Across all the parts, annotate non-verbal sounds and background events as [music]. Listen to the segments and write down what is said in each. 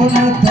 我们。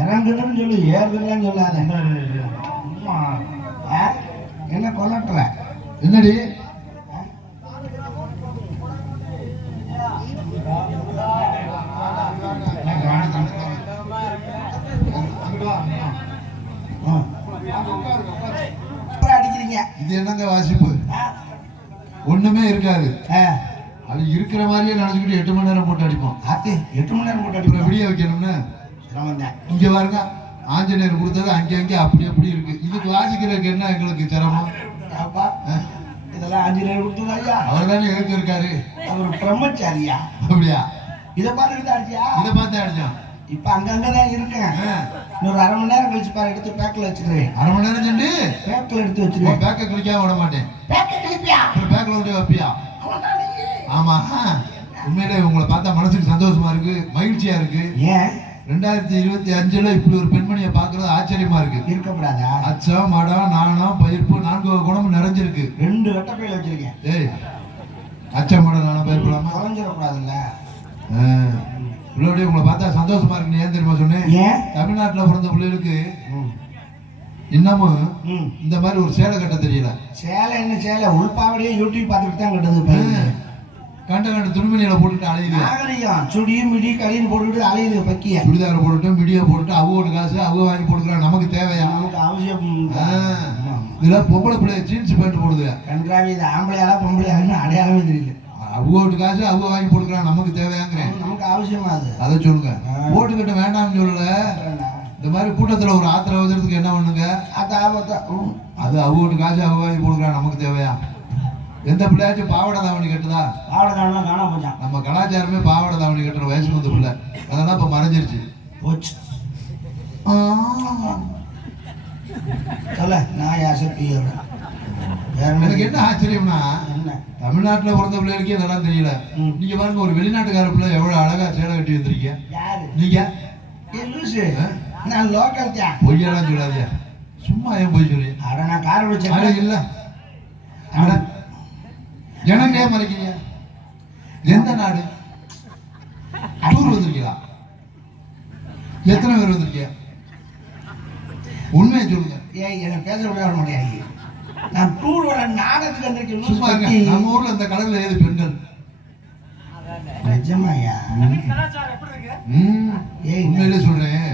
இறங்குன்னு சொல்லி ஏறுதுலாம் சொல்லாத. என்ன கொல்லட்டுற? என்னடி? அடிக்கிறீங்க. இது என்னங்க வாசிப்பு? ஒண்ணுமே இருக்காது. அது இருக்கிற மாதிரியே நினைச்சுக்கிட்டு எட்டு மணி நேரம் போட்டு அடிப்போம் எட்டு மணி நேரம் போட்டு அடிப்போம் விடிய வைக்கணும்னு? இங்க பாருங்க ஆஞ்சநேயர் கொடுத்தது அங்கே அங்கே அப்படி அப்படி இருக்கு. இதுக்கு வாசிக்கிறதுக்கு என்ன எங்களுக்கு சிரமம்? இதெல்லாம் ஆஞ்சநேயர் கொடுத்தது ஐயா அவர் தானே எதுக்கு இருக்காரு அவர் பிரம்மச்சாரியா? அப்படியா? இதை பார்த்து அடிச்சியா இதை பார்த்து அடிச்சோம் இப்ப அங்கங்க இருக்கேன். இன்னொரு அரை மணி நேரம் கழிச்சு பாரு எடுத்து பேக்ல வச்சுக்கிறேன். அரை மணி நேரம் சென்று பேக்ல எடுத்து வச்சிருக்கேன் பேக்க கிளிக்காம விட மாட்டேன். பேக்க கிளிப்பியா? ஒரு பேக்ல வைப்பியா? ஆமா. உண்மையிலே உங்களை பார்த்தா மனசுக்கு சந்தோஷமா இருக்கு மகிழ்ச்சியா இருக்கு. ஏன்? ரெண்டாயிரத்தி இருபத்தி அஞ்சுல இப்படி ஒரு பெண்மணியை பார்க்கறது ஆச்சரியமா இருக்கு. இருக்கக்கூடாதா? அச்சம் மடம் நாணம் பயிர்ப்பு நான்கு குணம் நிறைஞ்சிருக்கு. ரெண்டு வெட்டப்பையில வச்சிருக்கேன். ஏய் அச்சம் மடம் நாணம் பயிர்ப்புலாமா குறைஞ்சிடக்கூடாதுல்ல. பிள்ளையோடய உங்களை பார்த்தா சந்தோஷமா இருக்கு ஏன் தெரியுமா சொன்னேன்? தமிழ்நாட்டுல பிறந்த பிள்ளைகளுக்கு ம். இன்னமும் இந்த மாதிரி ஒரு சேலை கட்ட தெரியல. சேலை என்ன சேலை? உள்பாவடியே யூடியூப் பார்த்துட்டு தான் கட்டுது. கண்ட கண்ட துணிமணியில போட்டுட்டு அலையுது. நாகரிகம் சுடி மிடி களின்னு போட்டுக்கிட்டு அலையுது பக்கிய. சுடிதார போட்டுட்டு மிடியா போட்டுட்டு அவங்க காசு அவங்க வாங்கி போட்டுக்கிறாங்க. நமக்கு தேவையா? நமக்கு அவசியம். ஆ. இதுல பொம்பளை பிள்ளை ஜீன்ஸ் பேண்ட் போடுது. கன்றாவி இது ஆம்பளையாலா பொம்பளையாலும் அடையாளமே தெரியல. அவங்க காசு அவங்க வாங்கி போட்டுக்கிறாங்க. நமக்கு தேவையாங்கிறேன். நமக்கு அவசியமா அது? அதை சொல்லுங்க. ஆ. போட்டுக்கிட்ட வேண்டாம்னு சொல்லல. இந்த மாதிரி கூட்டத்துல ஒரு ஆத்திரம் வச்சுறதுக்கு என்ன பண்ணுங்க? அது ஆபத்தா. அது அவங்க காசு அவங்க வாங்கி போட்டுக்கிறாங்க. நமக்கு தேவையா? எந்த பிள்ளையாச்சும் பாவாடை தாவணி கட்டுதா? ஆவடக்கானெல்லாம் காணாம போச்சான் நம்ம கலாச்சாரமே பாவாடை தாவணி கட்டுற வயசுக்கு வந்த பிள்ளை. அதெல்லாம் இப்ப மறைஞ்சிருச்சு. போச்சு. சொல்ல நான் வேற எனக்கு என்ன ஆச்சரியம்னா என்ன? தமிழ்நாட்டுல பிறந்த பிள்ளைகளுக்கே இதெல்லாம் தெரியல. நீங்க பாருங்க ஒரு வெளிநாட்டுக்கார பிள்ளை எவ்வளவு அழகா சேலை கட்டி வந்திருக்கீங்க. யாரு? நீங்க? நான் லோக்கல் பொய்யெல்லாம் சொல்லாதீங்க. சும்மா ஏன் போய் சொல்லி அட நான் கார் வச்சிருக்கேன் இல்ல. அட. ஜனங்க ஏன் மறைக்கிறீங்க? எந்த நாடு? டூர் வந்திருக்கீங்களா? எத்தனை பேர் வந்திருக்கீங்க? உண்மையை சொல்லுங்க. ஏய் எனக்கு பேச விட வர மாட்டேன் நான் டூர் வர நாடகத்துக்கு வந்திருக்கேன் சும்மா இருங்க. பக்கி. நம்ம ஊர்ல இந்த கடல்ல ஏது பெண்கள்? நிஜமாயா உண்மையிலே சொல்றேன்.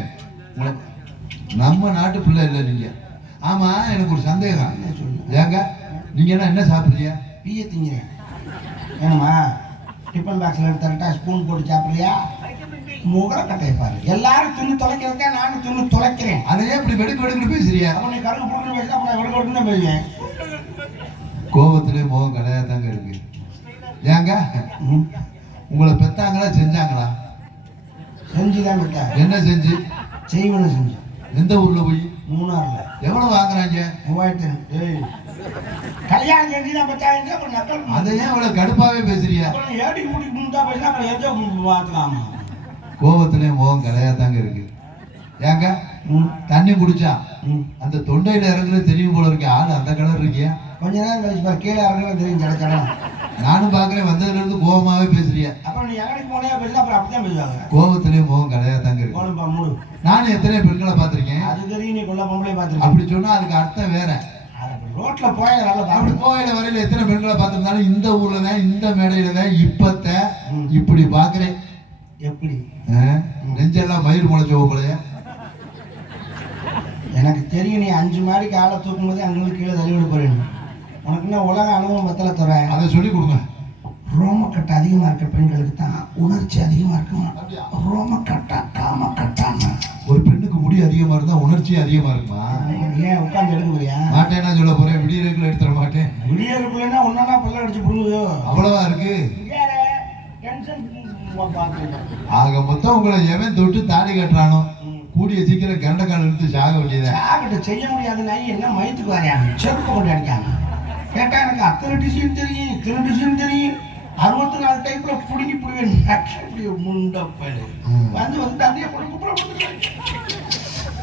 நம்ம நாட்டு பிள்ளை இல்லை நீங்க. ஆமா எனக்கு ஒரு சந்தேகம். என்ன ஏங்க நீங்க என்ன சாப்பிடுறீங்க? பிய திங்கிறேன் வேணுமா டிஃபன் பாக்ஸில் எடுத்து தரட்டா ஸ்பூன் போட்டு சாப்பிட்றியா? முகர கட்டையை பாரு. எல்லாரும் தின்னு தொலைக்கிறதுக்கா நானும் தின்னு தொலைக்கிறேன் அதையே இப்படி வெடுக்கு வெடுக்குன்னு பேசுறியா அப்போ நீ கருக்கு புடுக்கு பேசினா அப்போ நான் விடுக்க தான் பேசுவேன் கோபத்திலே முகம் கிடையாதாங்க இருக்கு. ஏங்க. உங்களை பெத்தாங்களா செஞ்சாங்களா? செஞ்சு தான் விட்டேன் என்ன செஞ்சு? செய்வன செஞ்சு. எந்த ஊர்ல போய்? மூணாறில். எவ்வளவு வாங்குறாங்க? மூவாயிரத்தி ஏய் கல்யாணம் செஞ்சு தான் பத்தாயிரம் அப்புறம் நக்கல் அதை ஏன் இவ்வளவு கடுப்பாவே பேசுறியா ஏடி கூட்டிட்டு முந்தா பேசினா அப்புறம் எதோ பார்த்துக்காம கோபத்திலே முகம் கிடையாதாங்க இருக்கு. ஏங்க தண்ணி குடிச்சா? அந்த தொண்டையில இறங்குறது தெரியும் போல இருக்கு. ஆள் அந்த கலர் இருக்கியா கொஞ்ச நேரம் கழிச்சு பாரு கீழே இறங்குறது தெரியும் கிடச்சடம் நானும் பாக்குறேன் வந்ததுல இருந்து கோபமாவே பேசுறியா அப்புறம் நீ எங்கடைக்கு போனே பேசினா அப்புறம் அப்படிதான் பேசுவாங்க. கோபத்திலே முகம் கிடையாதாங்க இருக்கு. கோலம்பா மூடு. நானும் எத்தனை பெண்களை பார்த்திருக்கேன். அது தெரியும் நீ கொல்ல பொம்பளை பார்த்துருக்க அப்படி சொன்னா அதுக்கு அர்த்தம் வேற. ரோட்ல போய் நல்லா அப்படி கோயில வரையில எத்தனை பெண்களை பார்த்திருந்தாலும் இந்த ஊர்ல தான் இந்த மேடையில தான் இப்பத்த. இப்படி பாக்குறேன் எப்படி? நெஞ்செல்லாம் மயிர் முளைச்ச போலயே. எனக்கு தெரியும் நீ அஞ்சு மாடிக்கு ஆளை தூக்கும் போது அங்கிருந்து கீழே தள்ளி விட போறேன் உனக்கு என்ன உலக அனுபவம் பத்தல தரேன் அதை சொல்லி கொடுங்க. ரோமக்கட்டு அதிகமா இருக்க பெண்களுக்கு தான் உணர்ச்சி அதிகமா இருக்குமா? அப்படியா? ரோமக்கட்டா காமக்கட்டான்னு. ஒரு பெண்ணுக்கு முடி அதிகமா இருந்தா உணர்ச்சி அதிகமா இருக்குமா? ஏன் உட்காந்து எடுக்கலையா மாட்டேன்னா சொல்ல போறேன் விடியறதுக்குள்ள எடுத்துட மாட்டேன். விடிய இருக்குல்லன்னா ஒன்னா பல்ல அடிச்சு புடுங்குதோ? அவ்வளவா இருக்கு. ஆக மொத்தம் உங்களை எவன் தொட்டு தாடி கட்டுறானோ கூடிய சீக்கிரம் கரண்டக்கால் எடுத்து சாக வேண்டியதா சாப்பிட்டு செய்ய முடியாத நாய் என்ன மயத்துக்கு வரையாங்க செருப்பு கொண்டு அடிக்காங்க கேட்டா எனக்கு அத்தனை டிசைன் தெரியும் இத்தனை டிசைன் தெரியும். அறுபத்தி நாலு டைப்ல புடுங்கி புடுவேன். நட்சத்திர முண்டப்பல். வந்து வந்து தண்ணியை கொடுக்க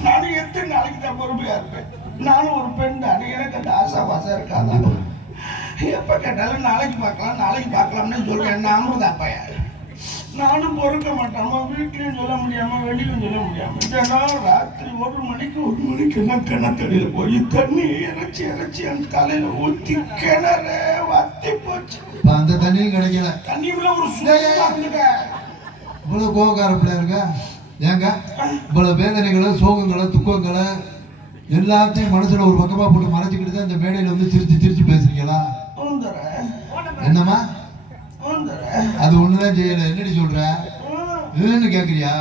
நானும் எத்தனை நாளைக்கு தான் பொறுமையா இருப்பேன். நானும் ஒரு பெண் தானே. எனக்கு அந்த ஆசா வாசம் இருக்காது எப்ப கேட்டாலும் நாளைக்கு பார்க்கலாம் நாளைக்கு பார்க்கலாம்னு சொல்றேன். நான் அமிர்தா பையன் நானும் பொறுக்க மாட்டாம வீட்லயும் சொல்ல முடியாம வெளியும் சொல்ல முடியாம தினம் ராத்திரி ஒரு மணிக்கு ஒரு மணிக்கு எல்லாம் கிணத்தடியில போய் தண்ணி இறைச்சி இறைச்சி அந்த தலையில ஊத்தி கிணறு வத்தி போச்சு. அந்த தண்ணியும் கிடைக்கல. தண்ணியுள்ள ஒரு இவ்வளவு கோபக்கார பிள்ளை இருக்கா? ஏங்க? இவ்வளவு வேதனைகளை சோகங்களை துக்கங்களை எல்லாத்தையும் மனசுல ஒரு பக்கமா போட்டு மறைச்சிக்கிட்டு தான் இந்த மேடையில வந்து சிரிச்சு சிரிச்சு பேசுறீங்களா? உந்துற அது ஒண்ணுதான் செய்யல. என்னடி சொல்ற? ஏன்னு கேக்குறியா?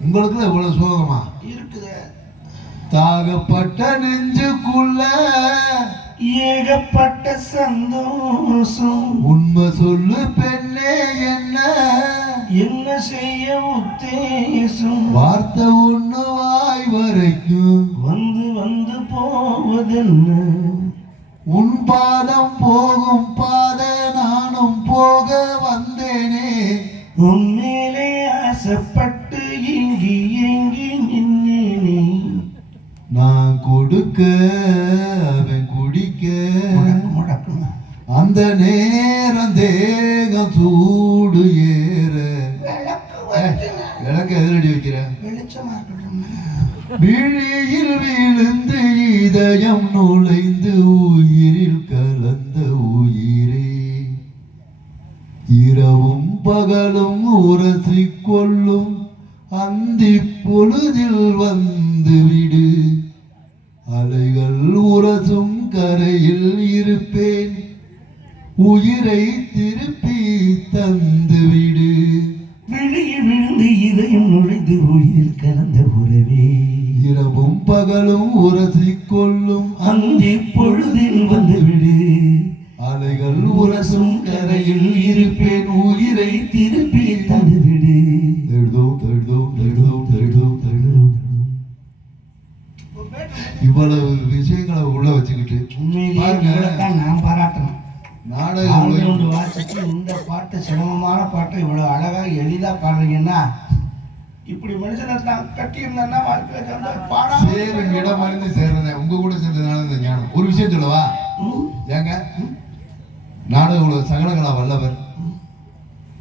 உங்களுக்கு இவ்வளவு சோகமா? இருக்குது. தாகப்பட்ட நெஞ்சுக்குள்ள ஏகப்பட்ட சந்தோஷம். உண்மை சொல்லு பெண்ணே என்ன? என்ன செய்ய உத்தேசம்? வார்த்தை ஒண்ணு வாய் வரைக்கும். வந்து வந்து போவதென்ன? உன் பாதம் போகும் பாத நானும் போக வந்தேனே. உன்மேலே ஆசைப்பட்டு இங்கி எங்கி நின்னேனே. நான் கொடுக்க அவன் குடிக்க. அந்த நேரம் தேகம் சூடு ஏற. விளக்கு எதிரடி வைக்கிற? வெளிச்சமா. விழியில் விழுந்து இதயம் நுழைந்து பொழுதில் வந்து விடு. அலைகள் உரசும் கரையில் இருப்பேன். உயிரை திருப்பி தந்து விடு. விழியில் விழுந்து இதயம் நுழைந்து உயிரில் கலந்த உறவே. இரவும் பகலும் உரசி கொள்ளும் அந்தி பொழுதில் வந்து விடு. அலைகள் உரசும் கரையில் இருப்பேன். உயிரை திருப்பி வாசிச்சு இந்த பாட்டு சிரமமான பாட்டை இவ்வளவு அழகா எளிதா பாடுறீங்கன்னா இப்படி மனுஷனை தான் கட்டி இருந்தா வாழ்க்கையில பாடா சேரும் இடம் அறிந்து சேர்றேன் உங்க கூட சேர்ந்ததுனால இந்த ஞானம். ஒரு விஷயம் சொல்லவா? ஏங்க நாடக உலக சகலகலா வல்லவர்.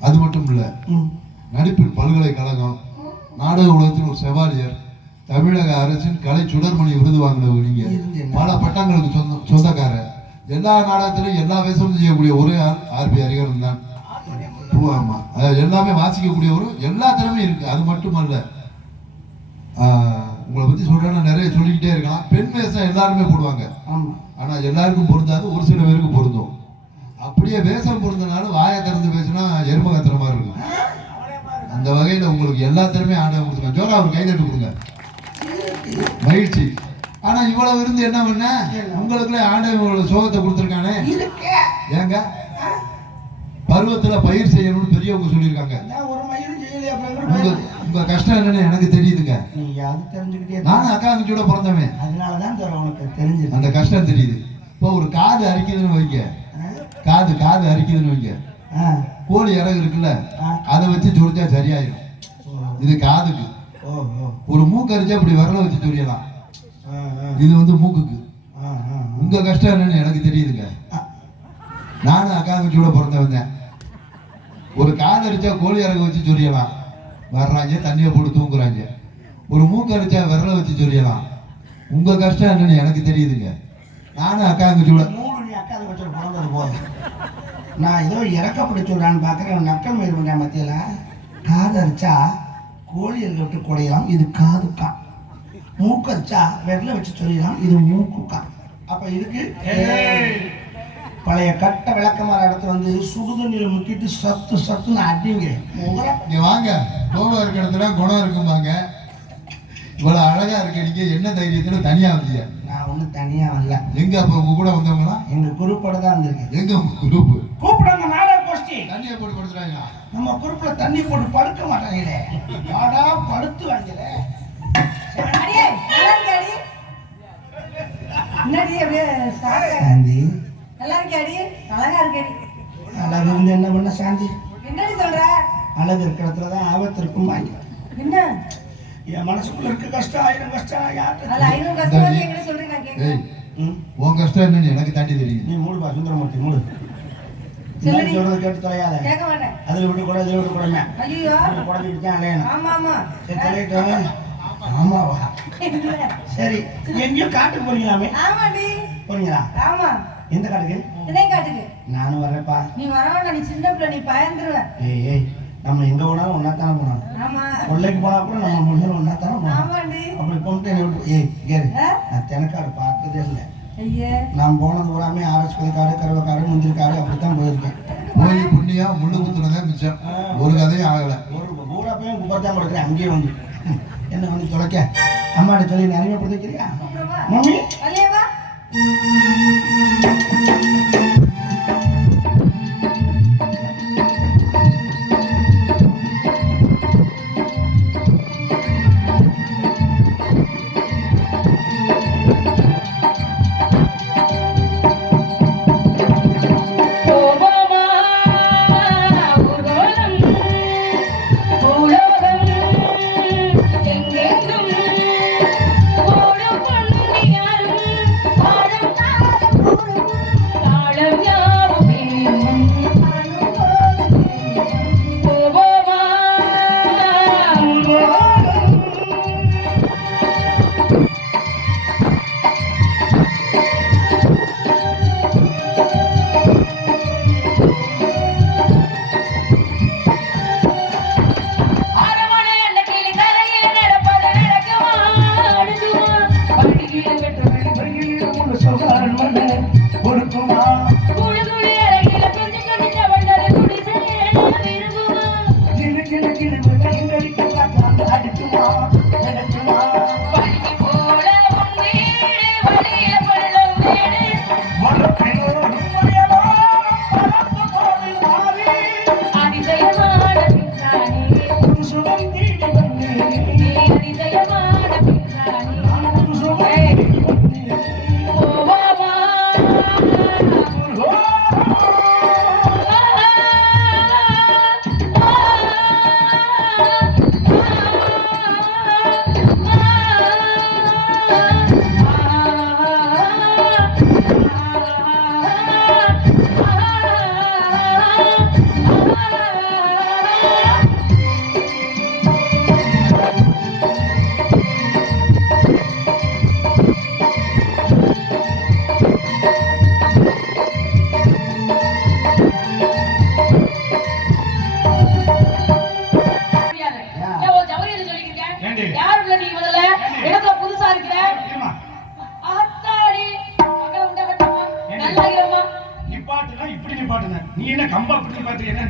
அது மட்டும் இல்ல ம். நடிப்பின் பல்கலைக்கழகம் நாடக உலகத்தின் ஒரு செவாலியர் தமிழக அரசின் கலை சுடர்மணி விருது வாங்கினவங்க நீங்க. இருந்தேன். பல பட்டங்களுக்கு சொந்த சொந்தக்காரர். எல்லா நாடகத்திலும் எல்லா வேஷமும் செய்யக்கூடிய ஒரே ஆர்பி ஹரிகரன் தான். ஆமா. எல்லாமே வாசிக்கக்கூடிய ஒரு எல்லா திறமையும் இருக்கு. அது மட்டுமல்ல உங்களை பத்தி சொல்றேன்னா நிறைய சொல்லிக்கிட்டே இருக்கலாம். பெண் வேஷம் எல்லாருமே போடுவாங்க. ஆனா எல்லாருக்கும் பொருந்தாது. ஒரு சில பேருக்கு பொருந்தும். அப்படியே வேஷம் பொருந்தனால வாயை திறந்து பேசினா எரும கத்துற மாதிரி இருக்கும். அந்த வகையில உங்களுக்கு எல்லா திறமையும் ஆண்டவன் கொடுத்துருக்காங்க ஜோரா ஒரு கைதட்டு கொடுங்க. மகிழ்ச்சி. ஆனா இவ்வளவு இருந்து என்ன பண்ண? உங்களுக்குள்ள ஆண்டவன் சோகத்தை கொடுத்துருக்கானே? ஏங்க? பருவத்துல பயிர் செய்யணும்னு பெரியவங்க சொல்லியிருக்காங்க. உங்க கஷ்டம் என்னன்னு எனக்கு தெரியுதுங்க. நானும் அக்கா அங்கச்சோட பிறந்தவன். அதனாலதான் தர உனக்கு தெரிஞ்சது. அந்த கஷ்டம் தெரியுது. இப்போ ஒரு காது அரிக்குதுன்னு வைங்க. காது காது அரிக்குதுன்னு வைங்க. கோழி இறகு இருக்குல்ல. அதை வச்சு சொரிஞ்சா சரியாயிடும் இது காதுக்கு. ஒரு மூக்கு அரிச்சா அப்படி விரல வச்சு சொரியலாம். இது வந்து மூக்குக்கு. உங்க கஷ்டம் என்னன்னு எனக்கு தெரியுதுங்க. நானும் அக்கா கூட பிறந்தவன் தான். ஒரு காது கோழி இறகு வச்சு சொரியலாம். வர்றாங்க தண்ணியை போட்டு தூங்குறாங்க. ஒரு மூக்கு அரிச்சா விரல வச்சு சொரியலாம். உங்க கஷ்டம் என்னன்னு எனக்கு தெரியுதுங்க. நானும் அக்கா மூணு நீ அக்கா வச்சு பிறந்தது போதும். நான் ஏதோ இறக்கப்படி சொல்றான்னு பார்க்குறேன். நக்கல் மயிர் பண்ண மத்தியில. காது அரிச்சா கோழியில் விட்டு குடையலாம். இது காதுக்கா மூக்கு அரிச்சா விரல வச்சு சொல்லிடலாம் இது மூக்குக்கா. அப்ப இதுக்கு பழைய கட்ட விளக்கமாற இடத்துல வந்து சுடுதண்ணீரை முக்கிட்டு சத்து சத்துன்னு அடிங்க. இங்க வாங்க. கோபம் இருக்கிற இடத்துல குணம் இருக்கும்பாங்க. இவ்வளவு அழகா இருக்க. நீங்க என்ன தைரியத்துல தனியா வந்தீங்க? நான் ஒன்றும் தனியா வரல. எங்க அப்ப உங்க கூட வந்தவங்களா? எங்க குரூப்போட தான் வந்திருக்கேன். எங்க உங்க குரூப் கூப்பிடுங்க நாடக கோஷ்டி. தண்ணியை போட்டு கொடுத்துறாங்க நம்ம குரூப்ல தண்ணி போட்டு படுக்க மாட்டாங்களே. வாடா படுத்து வாங்கல சாந்தி நல்லா இருக்கியாடி? அழகா இருக்கேடி. அழகு இருந்து என்ன பண்ண சாந்தி என்னடி சொல்ற? அழகு இருக்கிறதுல தான் ஆபத்து இருக்கும் வாங்கி என்ன? என் மனசுக்குள்ள இருக்க கஷ்டம் ஆயிரம் கஷ்டம் அதுல யார்கிட்ட ஐநூறு கஷ்டம் வந்து என்கிட்ட சொல்றீங்க, நான். ஏய் ம், உன் கஷ்டம் என்னன்னு எனக்கு தாண்டி தெரியும் நீ மூடுப்பா சுந்தரமூர்த்தி மூடு சொல்லுடி. நான் சொல்றது கேட்டு தொலையாத கேட்க மாட்டேன். அதுல விட்டு கூட இதுல விட்டு கூடமே ஐயையோ. குழந்தைக்கு தான் அலையணும் ஆமா, ஆமா. சரி தொலையிட்டோம் ஆமாவா. சரி எங்கேயோ காட்டுக்கு போறீங்களாமே ஆமாடி. போறீங்களா ஆமா. எந்த காட்டுக்கு திணைக்காட்டுக்கு. நானும் வரேன்ப்பா நீ வர வேண்டாம், நீ சின்ன பிள்ளை, நீ பயந்துருவ. ஏய் ஏய் நம்ம எங்க போனாலும் ஒன்னா தானே போனோம் ஆமா. கொள்ளைக்கு போனா கூட நம்ம முடிஞ்சு ஒன்னா தானே போனோம் ஆமாண்டி. அப்படி கொண்டு என்னை விட்டு ஏய் கேரு? நான் தெனக்காடு பார்த்ததே இல்லை ஐயே. நான் போனது பூராமே ஆரஸ்பதி காடு கருவக்காடு முந்திரி காடு அப்படித்தான் போயிருக்கேன் போய் புண்ணியா முள்ளு குத்துனதான் மிச்சம் ஒரு கதையும் ஆகல ஒரு பூரா போய் குப்பை தான் கொடுக்குறேன் அங்கேயே வந்து என்ன வந்து தொலைக்க அம்மாட்ட சொல்லி நிறைய கொடுத்துக்கிறியா கூப்பிடவா? மம்மி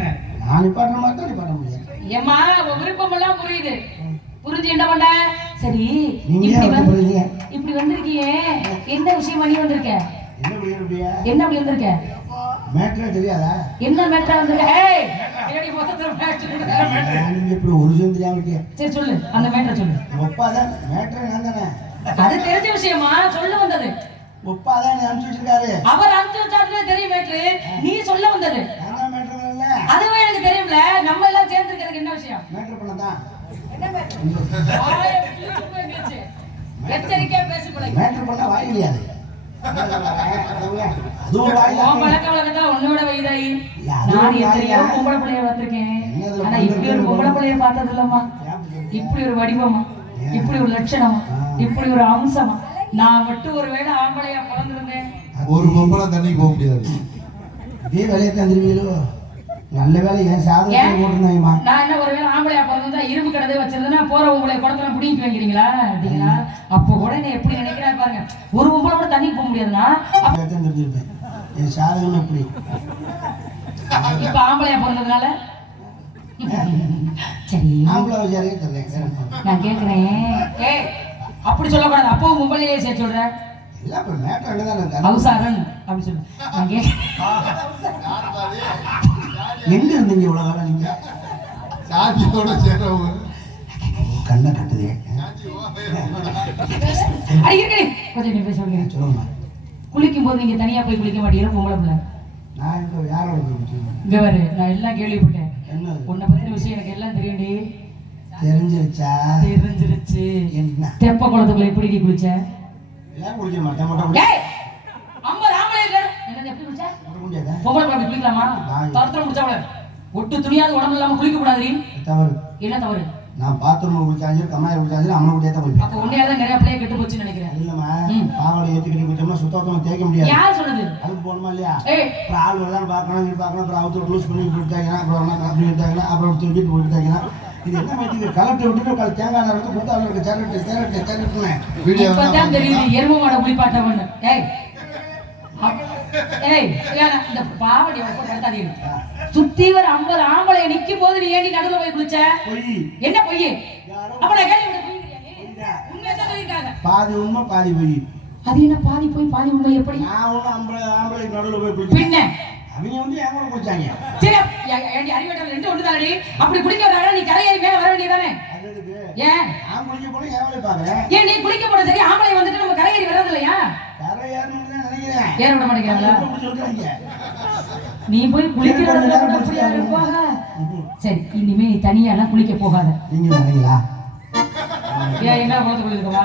நிப்பாட்டு என்னென்ன நான் நிப்பாட்டுற மாதிரி தான் நிப்பாட்ட முடியும் ஏம்மா, உன் விருப்பமெல்லாம் புரியுது. புரிஞ்சு என்ன பண்ண? சரி நீங்க இப்படி வந்து-? இப்படி வந்திருக்கியே. என்ன விஷயமா நீ வந்திருக்க? என்ன புரியுது அப்படியா என்ன அப்படி வந்திருக்க? மேட்ரே தெரியாதா? என்ன மேட்டரா வந்திருக்க? ஏய்! ஏடி மொத்தத்துல மேட்டர் நான் நீங்க இப்படி ஒரு விஷயம் தெரியாம இருக்கீங்க. சரி சொல்லு. அந்த மேட்டரை சொல்லு. மேட்ரே நான் தானே. அது தெரிஞ்ச விஷயமா? சொல்ல வந்தது. அனுப்பிச்சு வச்சிருக்காரு? அவர் அனுப்பிச்சு வச்சாருன்னு தெரியும் மேட்ரு. நீ சொல்ல வந்தது. தான் அதுவும் எனக்கு தெரியும்ல நம்ம எல்லாம் சேர்ந்து இருக்கிறதுக்கு என்ன விஷயம் மேட்ரு பண்ணதான். எச்சரிக்கையா பேசு. மேட்ரு பண்ணா வாய் ஆனா இப்படி ஒரு பொம்பளை பிள்ளைய பார்த்தது இல்லம்மா. இப்படி ஒரு வடிவமா இப்படி ஒரு லட்சணமா இப்படி ஒரு அம்சமா நான் மட்டும் ஒரு வேளை ஆம்பளையா பிறந்திருந்தேன். ஒரு பொம்பளை தண்ணிக்கு போக முடியாது. இதே வேலையை தந்துருவீங்களோ நல்ல வேலை என் சாதனை ஏன்? போட்டுருந்தாங்கம்மா. நான் என்ன ஒரு வேளை ஆம்பளையா பிறந்திருந்தா இரும்பு கடை வச்சிருந்தேன்னா போற உங்களை குடத்துல பிடிங்கி வைக்கிறீங்களா அப்படிங்களா? அப்போ கூட என்ன எப்படி நினைக்கிறா பாருங்க. ஒரு பொம்பளை கூட தண்ணிக்கு போக முடியாதுன்னா அப்ப தான் தெரிஞ்சிருப்பேன். என் சாதகம் எப்படி? இப்ப ஆம்பளையா பிறந்ததுனால? சரி. ஆம்பளை விசாரிக்க தெரியல நான் கேக்குறேன். ஏய் அப்படி சொல்லக்கூடாது. அப்பவும் மும்பையிலேயே சேர்த்து சொல்றேன் இல்லை அப்புறம் மேட்ரு அங்கே தான் இருக்கு ஹவுசாரன் அப்படி சொல்லு. நான் கேட்கிறேன் எங்க இருந்தீங்க இவ்வளோ காலம் நீங்க? சாதியோட சேர்றவங்க கண்ணை கட்டுதே. கொஞ்சம் நீ பேச சொல்லுங்க. சொல்லுங்கம்மா. குளிக்கும் போது நீங்க தனியா போய் குளிக்க மாட்டீங்க பொம்பளை பிள்ளை நான் இப்போ யாரோட போய்? இங்க நான் எல்லாம் கேள்விப்பட்டேன். என்னது? உன்னை பத்தின விஷயம் எனக்கு எல்லாம் தெரியும்டி தெரிஞ்சிருச்சா? தெரிஞ்சிருச்சு. என்ன? தெப்ப குளத்துக்குள்ள எப்படி நீ குளிச்ச? எல்லாரும் குடிக்க மாட்டேன்? மட்டும் குடி ஏய் ஐம்பது ஆம்பளை இருக்காரு என்னது எப்படி குளிச்ச மட்டும் முடியாதா பொம்பளை பிள்ளை குளிக்கலாமா தரத்துல முடிச்சவள ஒட்டு துணியாவது உடம்பு இல்லாம குளிக்க கூடாதுடி. தவறு. என்ன தவறு? நான் பாத்ரூம் குடிச்சாலும் கம்மாயில் குடிச்சாலும் அம்மனை குடியா தான் குடிப்பேன் அப்ப உன்னையால நிறைய பிள்ளைய கெட்டு போச்சுன்னு நினைக்கிறேன். இல்லைம்மா. பாவாடை ஏற்றி கட்டி குடிச்சோம்னா சுத்தமாக தேய்க்க முடியாது. யார் சொன்னது? அதுக்கு போகணுமா இல்லையா? ஏய். அப்புறம் ஆள் வருதான்னு பார்க்கணும் இங்கிட்டு பார்க்கணும் அப்புறம் அவுத்து லூஸ் பண்ணி கொடுத்தாங்கன்னா அப்புறம் அப்படி விட்டாங்கன்னா அப்புறம் தூக்கிட்டு போட்டுட்டாங்கன்னா இது என்ன மாதிரி கலெக்டர் விட்டுட்டு கல தேங்காய் நேரத்தை கொடுத்து அவங்களுக்கு சேரட்டு சேரட்டு சேரட்டுன்னு வீடியோ தெரியுது எரும மாட குளிப்பாட்டவன்னு. ஏய். [laughs] ஏய் இந்த பாவடி சுத்தி வர ஐம்பது ஆம்பளை நிக்கும் போது நீ ஏண்டி நடுவுல போய் குளிச்ச? பொய். என்ன அப்ப நான் கேள்வி சொல்லியிருக்காங்க. பாதி உண்மை பாதி பொய். அது என்ன பாதி போய் பாதி உண்மை எப்படி? நான் ஆம்பளை ஆம்பளை நடுவில் போய் குளிச்சேன் பின்ன? அவங்க வந்து என் கூட குளிச்சாங்க? சரி ஏ- ஏண்டி அறிவட்டம் ரெண்டு ஒன்று தானடி அப்படி குளிக்க வர நீ கரையேறி மேல வர வேண்டியதானே ஏன் நான் குளிக்க என் பார்க்குறேன் ஏன் நீ குளிக்க போட சரி ஆம்பளை வந்துட்டு நம்ம கரையேறி வர்றது இல்லையா கரை ஏறணும்னு தான் நினைக்கிறேன் ஏற விட மாட்டேங்கிறாங்களா? நீ போய் கூட அப்படியா சரி இனிமே நீ தனியா எல்லாம் குளிக்க போகாத. நீங்க ஏன் எங்க குளத்து குளிக்கவா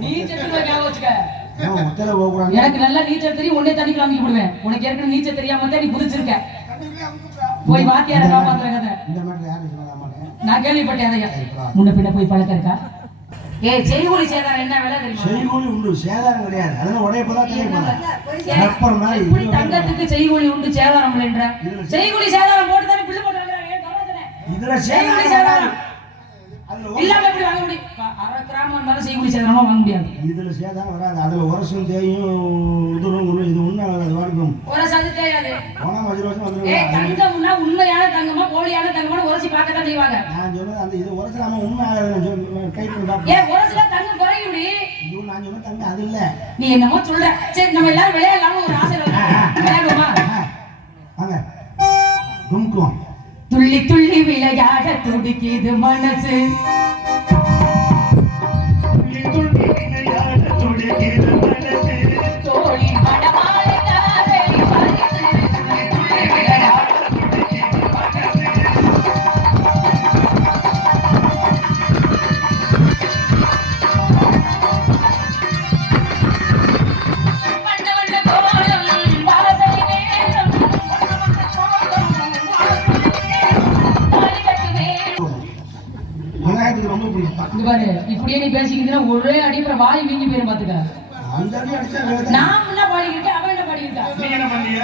நீ செத்து போய் ஞாபகம் வச்சுக்க. ஏன் முத்தல போகக்கூடாது எனக்கு நல்லா நீச்சல் தெரியும் உன்னை தண்ணி கிளம்பி விடுவேன். உனக்கு ஏற்கனவே நீச்சல் தெரியாம தான் நீ புடிச்சிருக்க போய் வாத்தியார காப்பாத்துற கதை. நான் கேள்விப்பட்டேன் அதையா? முன்ன பின்ன போய் பழக்கம் இருக்கா? ஏய் செய்கூலி சேதாரம் என்ன விலை தெரியுமா? செய்கூலி உண்டு சேதாரம் கிடையாது. ரப்பர் மாதிரி இப்படி இது தங்கத்துக்கு செய்கூலி உண்டு சேதாரம் இல்லைன்ற? செய்கூலி சேதாரம் போட்டு தானே பில்லு போட்டு தானே? இதுல சேதாரம் சேதாரம். இல்லாம எப்படி வாங்க முடியும்? அரை கிராமம் மேல செய்யக்கூடிய சேதனமா வாங்க முடியாது. இதுல சேதம் வராது. அதுல உரசும் தேயும் உதுரும் இது ஒண்ணு அது வாடிக்கும். ஒரு சது தெரியாது போனா அஞ்சு வருஷம் ஏ தங்கம்னா உண்மையான தங்கமா போலியான தங்கமா உரசி பார்க்கத்தான் செய்வாங்க. நான் அந்த இது உரசலாம உண்மை கை பண்ணி ஏன் உரசுல தங்கம் குறையுடி ஐயோ நான் சொன்ன தங்க அது இல்ல. நீ என்னமோ சொல்ற. சரி நம்ம எல்லாரும் விளையாடலாம்னு ஒரு ஆசை. [laughs] விளையாடுவோமா? வாங்க. கும்குவோம் துள்ளி துள்ளி விளையாட துடிக்குது மனசு. துள்ளி துள்ளி விளையாட துடிக்குது பேசிக்கிட்டீங்கன்னா ஒரே அடிப்புற வாய் வீங்கி போயிரும் பாத்துக்க. அந்த அடி அடிச்சா வேலை நான் என்ன பாடிக்கிட்டேன் அவன் என்ன பாடிக்கிட்டா நீங்க என்ன பண்ணீங்க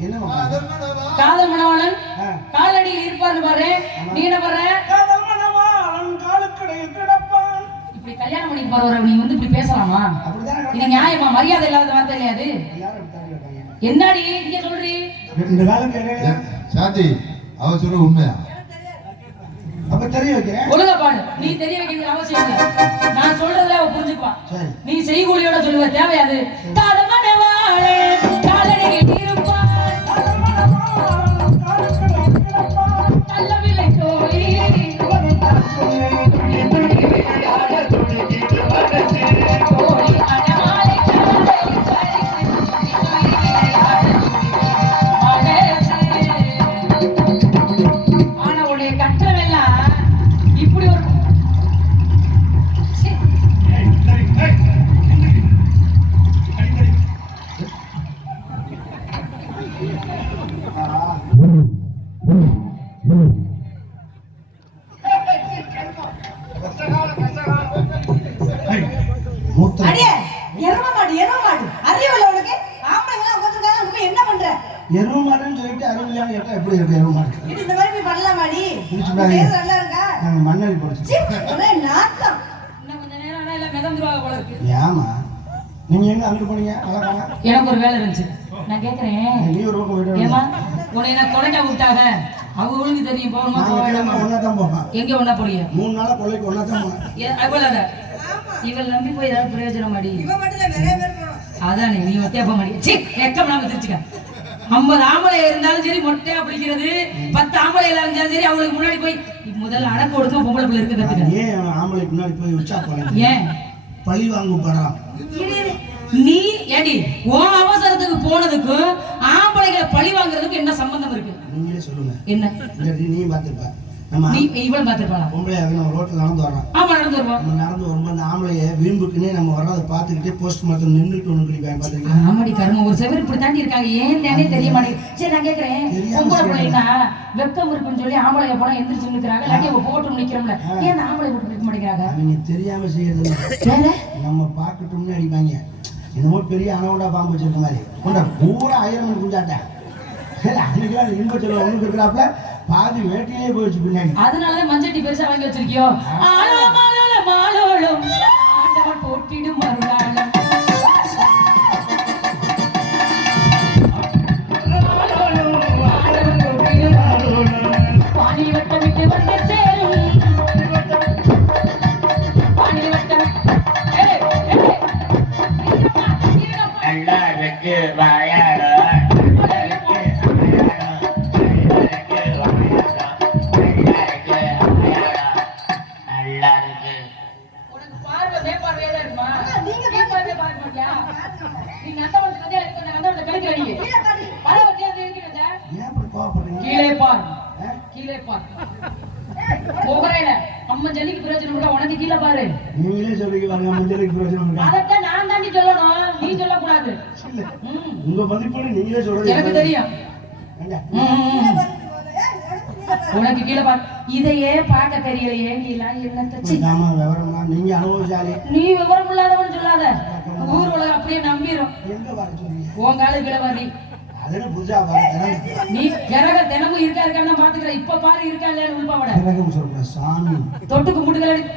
என்ன பண்ணுறது? காதல் மணவாளன் ஆ. காலடியில் இருப்பாரு பாரு. நீ என்ன பண்ற? காதல் மணவாளன் காலுக்கடையில் கிடப்பான். இப்படி கல்யாணம் பண்ணிட்டு போறவரை நீ வந்து இப்படி பேசலாமா? இது நியாயமா? மரியாதை இல்லாத வார்த்தை இல்லையா அது? யாரும் இப்படி தானே கேட்பாங்க. என்னடி இங்க சொல்றீ? இந்த காலம் கேட்க சாந்தி அவ சொல்ற உண்மையா? அப்ப தெரிய வைக்கிறேன். ஒழுங்கா பாடு. நீ தெரிய செய்கூலியோட சொல்லுவ மிதந்துருவாங்க போல இருக்கு. ஏமா நீங்க எங்க அங்கிட்டு போனீங்க? எனக்கு ஒரு வேலை இருந்துச்சு. நான் கேக்குறேன். நீ ஒரு பக்கம் போயிட்டு ஏமா உன்னை நான் கொலைக்க விட்டாங்க அவங்களுக்கு தெரியும் போகணுமா போக வேண்டாமா ஒன்னா தான் போவேன் எங்க ஒண்ணா போறீங்க மூணு நாளா கொள்ளைக்கு ஒன்னா தான் அவ்வளவுதானே இவள் நம்பி போய் ஏதாவது பிரயோஜனம் போறோம். அதானே நீ ஒத்தையப்ப மாடி சி வெக்கம் நாம திருச்சுக்க ஐம்பது ஆம்பளை இருந்தாலும் சரி மொட்டையா பிடிக்கிறது. பத்து ஆம்பளை இருந்தாலும் சரி அவங்களுக்கு முன்னாடி போய் முதல்ல அடக்க ஒடுக்க பொம்பளை பிள்ளை இருக்க கத்துக்க. ஏன் ஆம்பளைக்கு முன்னாடி போய் உச்சா போனேன் ஏன்? பழி வாங்கும் படம். நீ ஏடி உன் அவசரத்துக்கு போனதுக்கும் ஆம்பளைகளை பழி வாங்குறதுக்கும் என்ன சம்பந்தம் இருக்கு? நீங்களே சொல்லுங்க. என்ன? நீ பார்த்துருப்ப. நம்ம இவள் பாத்துருப்பாளா பொம்பளையா நம்ம நடந்து வரோம் ஆமா நடந்து வருவோம் நம்ம நடந்து வரும்போது அந்த ஆம்பளைய வீம்புக்குன்னே நம்ம வர்றதை பார்த்துக்கிட்டே போஸ்ட் மார்ட்டம் நின்றுட்டு ஒன்று குடிப்பாங்க பார்த்துருக்கீங்க ஆமாடி கரும ஒரு செவர் இப்படி தாண்டி இருக்காங்க. ஏன் தானே தெரிய மாட்டேங்குது. சரி நான் தெரியாம பொம்பளை வெக்கம் இருக்குன்னு சொல்லி ஆம்பளைய போனா எந்திரிச்சு நிக்கிறாங்க இல்லாட்டி அவங்க போட்டு நிக்கிறோம்ல ஏன் ஆம்பளை போட்டு நிக்க மாட்டேங்கிறாங்க? அவங்க தெரியாம செய்யறது நம்ம பார்க்கட்டும்னு அடிப்பாங்க. என்னமோ பெரிய அனவுண்டா பாம்பு வச்சிருக்க மாதிரி. கொண்டா பூரா ஆயிரம் மணி குஞ்சாட்டேன் ஒன்று இருக்கிறாப்புல பாதி வேட்டையே போயிடுச்சு பின்னாடி அதனாலதான் மஞ்சட்டி பெருசா வாங்கி வச்சிருக்கியோ? ஆலோ மாலோல மாலோலம் ஆண்டவன் போட்டிடும் வட்டமிட்டு வந்து சேரும் பாணி நீ கிரக தினமும் இருக்கா இருக்கான்னு பாத்துக்கிற இப்ப பாரு இருக்கா இல்லையா உள்பாவட பிறகும் சொல்றேன் சாமி தொட்டு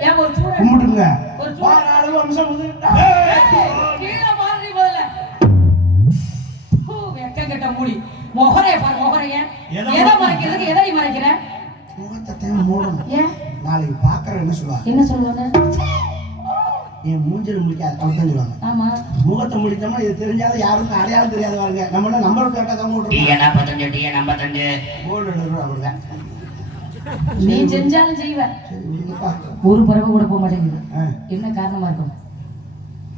ஏன் ஒரு சூட? கும்பிட்டுங்க ஒரு சூட? அளவு அம்சம் கீழே முதல்ல. வெக்கம் கெட்ட மூடி. மொகரைய பாரு மொகரைய. எதை எதை மறைக்கிறதுக்கு எதை மறைக்கிற? முகத்தை மூடணும். ஏன்? நாளைக்கு பாக்குறேன் என்ன சொல்லுவாங்க என்ன சொல்லுவாங்க? என் மூஞ்சில் முடிக்காது அப்படித்தான் சொல்லுவாங்க. ஆமா. முகத்தை முடித்தோம்னா இது தெரிஞ்சாலும் யாரும் அடையாளம் தெரியாத பாருங்க நம்ம என்ன நம்பர் கேட்டா தான் போட்டுருக்கோம் நாற்பத்தஞ்சு ஐம்பத்தஞ்சு போர்டு எழுதுறோம் அப்படிதான் நீ செஞ்சாலும் செய்வ சரி விடுங்கப்பா ஒரு பறவை கூட போக மாட்டேங்குது. என்ன காரணமா இருக்கும்?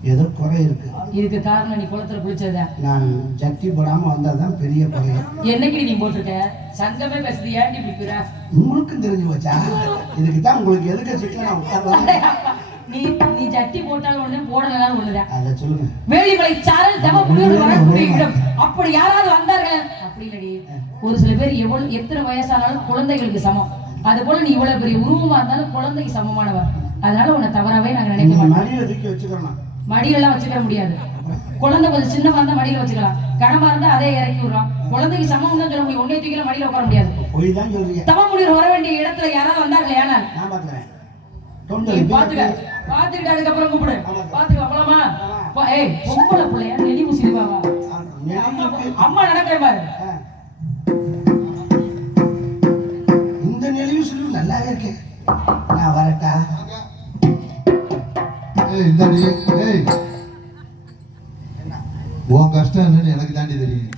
ஏதோ குறை இருக்கு. இதுக்கு காரணம் நீ குளத்துல குளிச்சதுதான் நான் ஜட்டி போடாம வந்தாதான் பெரிய குறை. என்னைக்கு நீ போட்டிருக்க? சங்கமே பேசுது ஏன்டி பிடிக்கிற உங்களுக்கும் தெரிஞ்சு போச்சா? இதுக்கு தான் உங்களுக்கு எதுக்கு சிக்கல நான் உட்கார்றேன். [laughs] நீ நீ ஜட்டி போட்டாலும் ஒண்ணு போடலாம் ஒண்ணுதான். அதை சொல்லுங்க. வேலிமலை சாரல் தவ முடிவு வரக்கூடிய இடம் அப்படி யாராவது வந்தார்கள்? அப்படி இல்லடி. ஒரு சில பேர் எவ்வளவு எத்தனை வயசானாலும் குழந்தைகளுக்கு சமம். அது போல நீ இவ்வளவு பெரிய உருவமா இருந்தாலும் குழந்தைக்கு சமமானவர். அதனால உன்னை தவறாவே நாங்க நினைக்க மாட்டோம். மடியெல்லாம் வச்சுக்க முடியாது. குழந்தை கொஞ்சம் சின்னமா இருந்தா மடியில வச்சுக்கலாம். கனமா இருந்தா அதே இறக்கி விடுறோம். குழந்தைக்கு சமம் தான் சொல்ல முடியும். ஒன்னே தூக்கில மடியில உட்கார முடியாது. தவ முடிவு வர வேண்டிய இடத்துல யாராவது நான் பாத்துக்கிறேன். நீ தொண்டை பாத்துக்க. பாத்துக்கிட்டு அதுக்கப்புறம் கூப்பிடு. பாத்துக்க போலாமா ஏய் பொம்பளை பிள்ளையா? நெளிவு சிரிப்பாவா அம்மா நடக்கிறேன் பாரு. இந்த நெளிவு சொல்லி நல்லாவே இருக்கு. நான் வரட்டா? ஏய் இந்தாடி ஏய். உன் கஷ்டம் என்னன்னு எனக்கு தாண்டி தெரியும்.